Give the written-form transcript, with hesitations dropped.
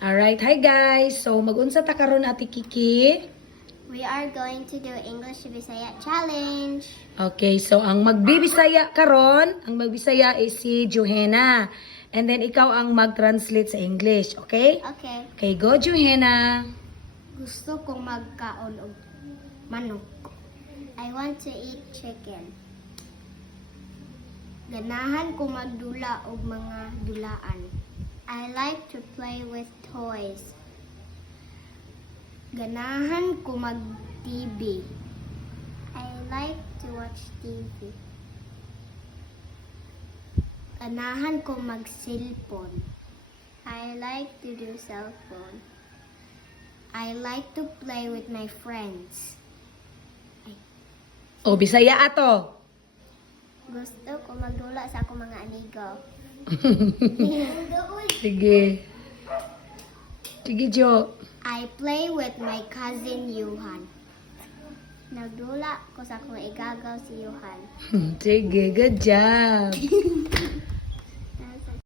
Alright, hi guys. So mag-unsa ta karon Ate Kiki? We are going to do English to Bisaya challenge. Okay, so ang magbibisaya karon, ang magbisaya is si Johanna. And then ikaw ang mag-translate sa English, okay? Okay. Okay, go Johanna. Gusto kong magkaon og manok. I want to eat chicken. Ganahan ko magdula og mga dulaan. I like to play with toys. Ganahan ko mag-TV. I like to watch TV. Ganahan ko mag-cellphone. I like to do cellphone. I like to play with my friends. O, bisaya ato. Gusto ko magdula sa akong mga amigo. Sige. Sige, Jo. I play with my cousin Johan. Nagdula ko sa akong igagaw si Johan. Sige, good job.